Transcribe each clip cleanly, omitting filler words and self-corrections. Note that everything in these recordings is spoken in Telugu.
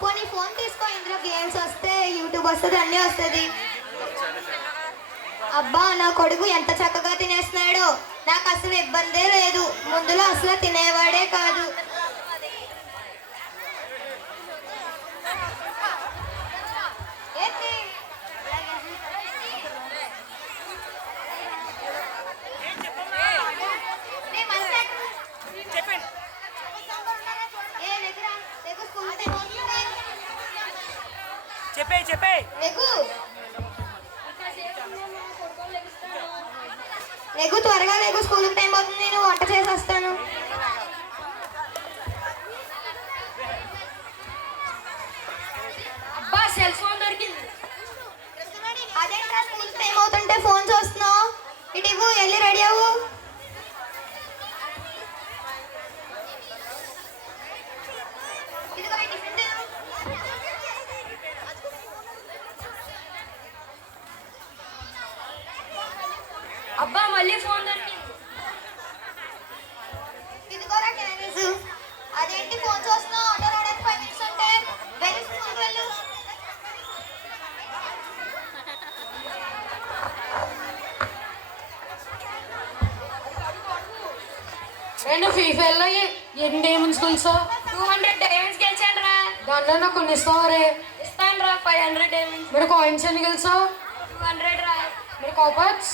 పోనీ ఫోన్ తీసుకో, ఇందులో గేమ్స్ వస్తాయి, యూట్యూబ్ వస్తుంది, అన్నీ వస్తుంది. అబ్బా నా కొడుకు ఎంత చక్కగా తినేస్తున్నాడో, నాకు అసలు ఇబ్బందే లేదు. ముందులో అసలు తినేవాడే కాదు. చెప్పే లేకు, త్వరగా లేకు, స్కూల్కి టైం అవుతుంది. నేను వంట చేసి వస్తాను. అబ్బా సెల్ ఫోన్ దొరికింది. అదేంటా స్కూల్కి టైం అవుతుంటే ఫోన్ చూస్తున్నావు? ఇటు ఇవ్వు, వెళ్ళి రెడీ అవ్వు. అబ్బా మళ్ళీ ఫోన్ దొరికింది. ఇదిగోరా క్యారేజ్. అదేంటి ఫోన్ చూస్తున్నావు? ఆటో రావడానికి 5 minutes ఉంటే వెళ్ళి స్కూల్కి వెళ్ళు. నేను ఫీఫాలో ఎన్ని డైమండ్స్ తెలుసా? 200 డైమండ్స్ గెలిచాను రా. దాంట్లో నాకు కొన్ని ఇస్తావా రే? ఇస్తాను రా. 500 డైమండ్స్. మీరు కాయిన్స్ ఎన్ని గెలిచా? 200 రా. మీరు కాపర్స్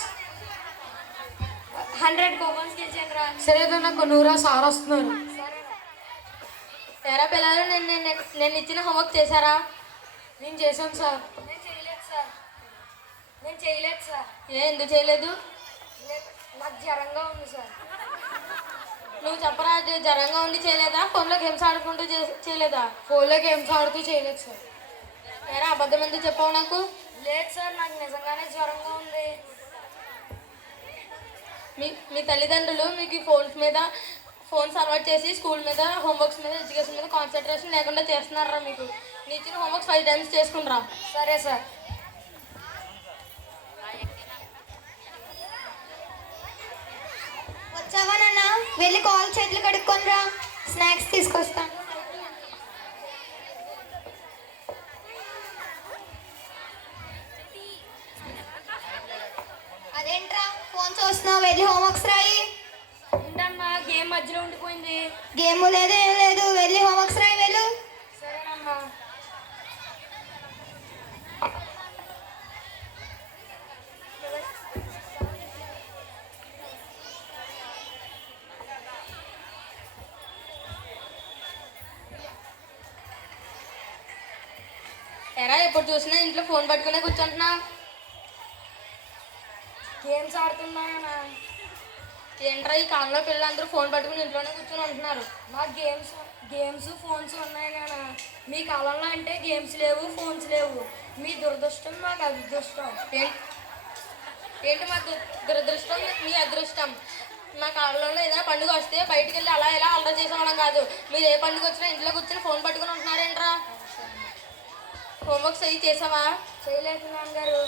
100 కూపన్స్ గెలిచాను రా. సరే నాకు నూరా సార్ వస్తున్నారు. తెరా పిల్లలు నేను ఇచ్చిన హోంవర్క్ చేశారా? నేను చేశాను సార్. నేను చేయలేదు సార్. ఎందుకు చేయలేదు? నాకు జ్వరంగా ఉంది సార్. నువ్వు చెప్పరా, జ్వరంగా ఉండి చేయలేదా? ఫోన్లో గేమ్స్ ఆడుకుంటూ చేయలేదా? ఫోన్లో గేమ్స్ ఆడుతూ చేయలేదు సార్. తెరా అబద్ధం ఎందుకు చెప్పావు నాకు? లేదు సార్, నాకు నిజంగానే జ్వరంగా ఉంది. మీ తల్లిదండ్రులు మీకు ఫోన్స్ అలవాటు చేసి స్కూల్ మీద, హోంవర్క్స్ మీద, ఎడ్యుకేషన్ మీద కాన్సన్ట్రేషన్ లేకుండా చేస్తున్నారా? మీకు నీ ఇచ్చిన హోంవర్క్స్ 5 times చేసుకునిరా. సరే సార్. వచ్చావా నాన్న? వెళ్ళి కాల్ చేతులు కడుక్కొని రా, స్నాక్స్ తీసుకొస్తా. అదేంట్రా ఫోన్ చూస్తున్నావు? వెళ్ళి హోంవర్క్స్ రాయి. ఏంటమ్మా గేమ్ మధ్యలో ఉండిపోయింది? గేమ్ లేదు, ఏం లేదు, వెళ్ళి హోంవర్క్స్ రాయి, వెళ్ళు. సరేనమ్మా. ఎరా ఎప్పుడు చూసినా ఇంట్లో ఫోన్ పట్టుకునే కూర్చుంటున్నా? గేమ్స్ ఆడుతున్నానా? ఏంట్రా ఈ కాలంలో పిల్లలందరూ ఫోన్ పట్టుకుని ఇంట్లోనే కూర్చొని ఉంటున్నారు. మా గేమ్స్ ఫోన్స్ ఉన్నాయి నాన్న. మీ కాలంలో అంటే గేమ్స్ లేవు, ఫోన్స్ లేవు. మీ దురదృష్టం మాకు అదృష్టం. ఏంటి మా దురదృష్టం, మీ అదృష్టం. మా కాలంలో ఏదైనా పండుగ వస్తే బయటికి వెళ్ళి అలా ఇలా అల్లరి చేసేవాళ్ళం కాదు. మీరు ఏ పండుగ వచ్చినా ఇంట్లో కూర్చొని ఫోన్ పట్టుకుని ఉంటున్నారేంట్రా? హోంవర్క్స్ అవి చేసావా? చేయలేదు నాన్నగారు.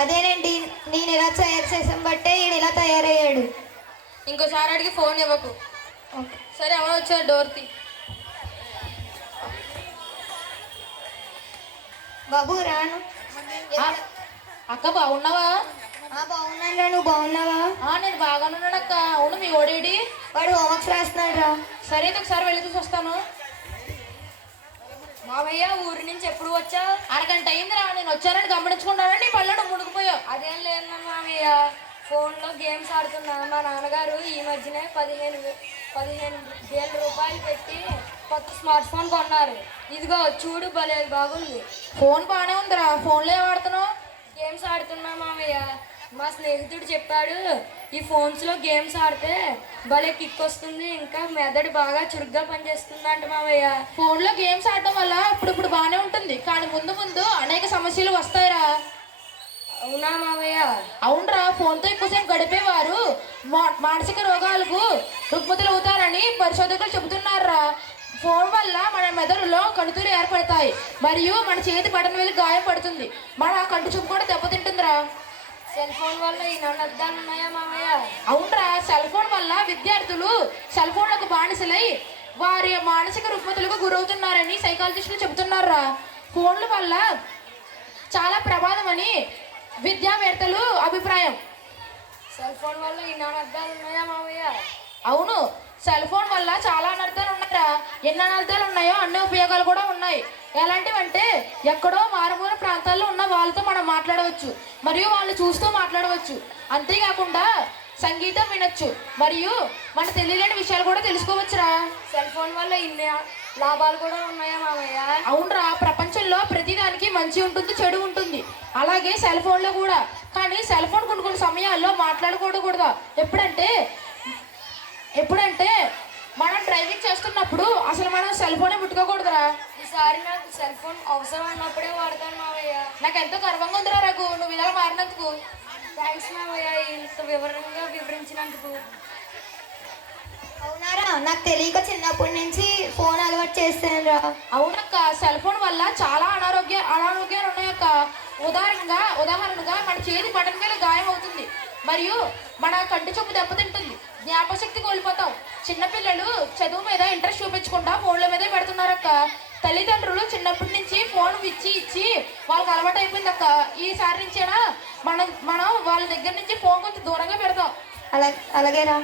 అదేనండి, నేను ఇలా తయారు చేసాం బట్టే ఈడు ఇలా తయారయ్యాడు. ఇంకోసారి అడిగి ఫోన్ ఇవ్వకు. సరే ఎవరు వచ్చారు? డోర్తి బాబు రాను. అక్క బాగున్నావా? బాగున్నాను రా, నువ్వు బాగున్నావా? నేను బాగానే ఉన్నాడు అక్క. అవును మీ ఓడేడి? వాడు హోంవర్క్స్ రాస్తున్నాడు రా. సరే అయితే ఒకసారి వెళ్ళి చూసి వస్తాను. మామయ్య ఊరి నుంచి ఎప్పుడు వచ్చా? అరగంట అయిందిరా. నేను వచ్చానని గమనించుకున్నానని నీ పళ్ళను మునిగిపోయావు. అదేం లేదు మామయ్య, ఫోన్లో గేమ్స్ ఆడుతున్నా. మా నాన్నగారు ఈ మధ్యనే 15,000 రూపాయలు పెట్టి కొత్త స్మార్ట్ ఫోన్ కొన్నారు. ఇదిగో చూడు, భలే బాగుంది. ఫోన్ బాగానే ఉందిరా. ఫోన్లో ఏం ఆడుతున్నావు? గేమ్స్ ఆడుతున్నా మామయ్య. మా స్నేహితుడు చెప్పాడు, ఈ ఫోన్స్లో గేమ్స్ ఆడితే భలే కిక్ వస్తుంది, ఇంకా మెదడు బాగా చురుగ్గా పనిచేస్తుంది అంట మామయ్య. ఫోన్లో గేమ్స్ ఆడటం వల్ల ఇప్పుడు బాగానే ఉంటుంది, కానీ ముందు ముందు అనేక సమస్యలు వస్తాయిరా. అవునా మామయ్య? అవునరా. ఫోన్తో ఎక్కువసేపు గడిపేవారు మానసిక రోగాలకు రుగ్మతులు అవుతారని పరిశోధకులు చెబుతున్నారా. ఫోన్ వల్ల మన మెదడులో కణుతులు ఏర్పడతాయి మరియు మన చేతి బటన్ వేలు గాయం పడుతుంది. మన కంటి చూపు కూడా దెబ్బతింటుందిరా. సెల్ ఫోన్ వల్ల ఈ నన్నద్దాలు ఉన్నాయా మామయ్య? అవునరా. సెల్ ఫోన్ వల్ల వల్ల విద్యార్థులు సెల్ ఫోన్లకు బానిసలై వారి మానసిక రుగ్మతలకు గురవుతున్నారని సైకాలజిస్టులు చెబుతున్నారా. ఫోన్ల వల్ల చాలా ప్రమాదం అని విద్యావేత్తలు అభిప్రాయం. సెల్ ఫోన్ వల్ల ఇన్ని అనర్థాలు ఉన్నాయా మామయ్య? అవును, సెల్ ఫోన్ వల్ల చాలా అనర్థాలు ఉన్నాయా. ఎన్ని అనర్థాలు ఉన్నాయో అన్ని ఉపయోగాలు కూడా ఉన్నాయి. ఎలాంటివంటే ఎక్కడో మారుమూల ప్రాంతాల్లో ఉన్న వాళ్ళతో మనం మాట్లాడవచ్చు మరియు వాళ్ళు చూస్తూ మాట్లాడవచ్చు. అంతేకాకుండా సంగీతం వినొచ్చు మరియు మన తెలియలేని విషయాలు కూడా తెలుసుకోవచ్చురా. సెల్ ఫోన్ వల్ల ఇన్ని లాభాలు కూడా ఉన్నాయా మామయ్య? అవునరా, ప్రపంచంలో ప్రతిదానికి మంచి ఉంటుంది, చెడు ఉంటుంది. అలాగే సెల్ ఫోన్లో కూడా. కానీ సెల్ ఫోన్ కొన్ని సమయాల్లో మాట్లాడకూడదు. ఎప్పుడంటే మనం డ్రైవింగ్ చేస్తున్నప్పుడు అసలు మనం సెల్ ఫోనే ముట్టుకోకూడదురా. ఈసారి నాకు సెల్ ఫోన్ అవసరం అన్నప్పుడే వాడతాను మామయ్య. నాకు ఎంతో గర్వంగా ఉందిరా రఘు, నువ్వు ఇలా మారినందుకు. థ్యాంక్స్ మామయ్య, ఇంత వివరంగా వివరించినందుకు. అవునారా, నాకు తెలియక చిన్నప్పటి నుంచి ఫోన్ అలవాటు చేస్తాను రా. అవునక్క, సెల్ ఫోన్ వల్ల చాలా అనారోగ్యాలు ఉన్నాయక్క. ఉదాహరణగా మన చేతి బటన్ మీద గాయం అవుతుంది మరియు మన కంటి చూపు దెబ్బతింటుంది, జ్ఞాపశక్తి కోల్పోతాం. చిన్నపిల్లలు చదువు మీద ఇంట్రెస్ట్ చూపించకుండా ఫోన్ల మీదే పెడుతున్నారక్క. తల్లిదండ్రులు చిన్నప్పటి నుంచి ఫోన్ ఇచ్చి వాళ్ళకి అలవాటు అయిపోయిందక్క. ఈసారి నుంచేనా మనం వాళ్ళ దగ్గర నుంచి ఫోన్ కొంచెం దూరంగా పెడతాం. అలాగేరా.